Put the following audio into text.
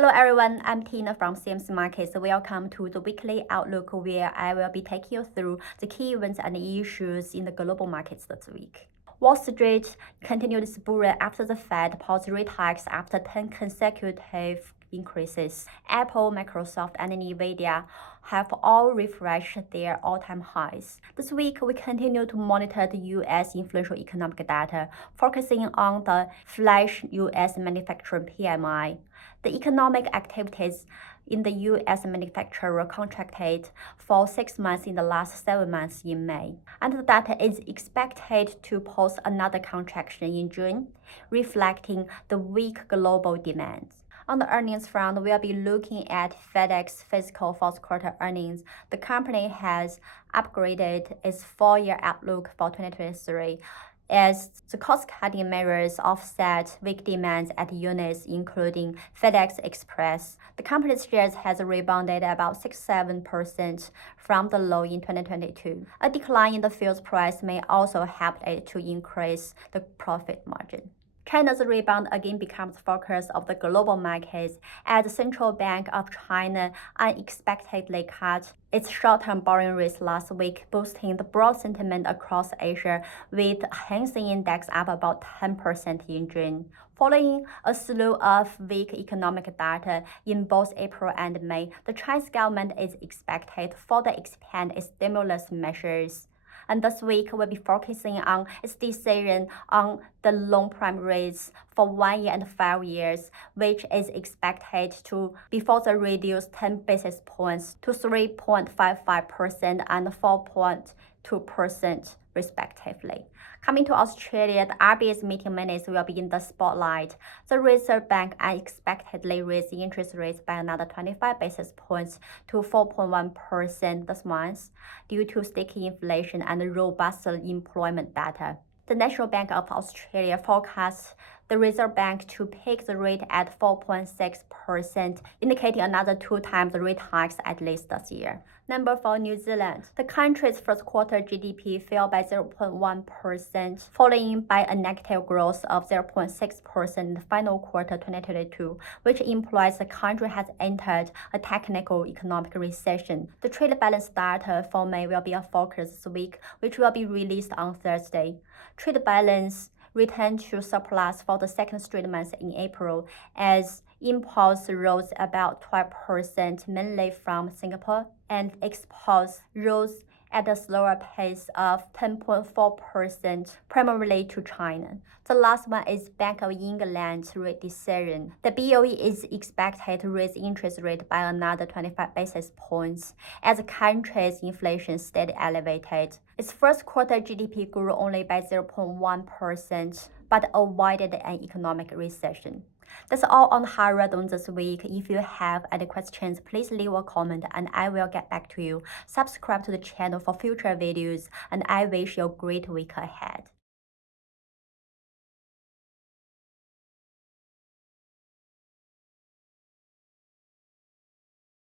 Hello everyone, I'm Tina from CMC Markets. Welcome to the weekly outlook where I will be taking you through the key events and issues in the global markets this week. Wall Street continued its bull run after the Fed paused rate hikes after 10 consecutive increases. Apple, Microsoft, and Nvidia have all refreshed their all-time highs. This week, we continue to monitor the U.S. influential economic data, focusing on the flash U.S. manufacturing PMI. The economic activities in the U.S. manufacturer contracted for 6 months in the last 7 months in May, and the data is expected to post another contraction in June, reflecting the weak global demand. On the earnings front, we'll be looking at FedEx fiscal fourth quarter earnings. The company has upgraded its full-year outlook for 2023 as the cost-cutting measures offset weak demands at units including FedEx Express. The company's shares has rebounded about 6-7% from the low in 2022. A decline in the fuel's price may also help it to increase the profit margin. China's rebound again becomes the focus of the global markets as the Central Bank of China unexpectedly cut its short-term borrowing rates last week, boosting the broad sentiment across Asia, with Hang Seng Index up about 10% in June. Following a slew of weak economic data in both April and May, the Chinese government is expected to further expand its stimulus measures. And this week, we'll be focusing on its decision on the loan prime rates for 1 year and 5 years, which is expected to be further reduced 10 basis points to 3.55% and 4.2%. respectively. Coming to Australia, the RBA's meeting minutes will be in the spotlight. The Reserve Bank unexpectedly raised interest rates by another 25 basis points to 4.1% this month due to sticky inflation and robust employment data. The National Bank of Australia forecasts the Reserve Bank to peak the rate at 4.6%, indicating another 2 times the rate hikes at least this year. Number 4, New Zealand. The country's first quarter GDP fell by 0.1%, following by a negative growth of 0.6% in the final quarter 2022, which implies the country has entered a technical economic recession. The trade balance data for May will be a focus this week, which will be released on Thursday. Trade balance returned to surplus for the second straight month in April, as imports rose about 12%, mainly from Singapore, and exports rose at a slower pace of 10.4%, primarily to China. The last one is Bank of England's rate decision. The BOE is expected to raise interest rate by another 25 basis points as the country's inflation stayed elevated. Its first quarter GDP grew only by 0.1%, but avoided an economic recession. That's all on the horizon this week. If you have any questions, please leave a comment and I will get back to you. Subscribe to the channel for future videos, and I wish you a great week ahead.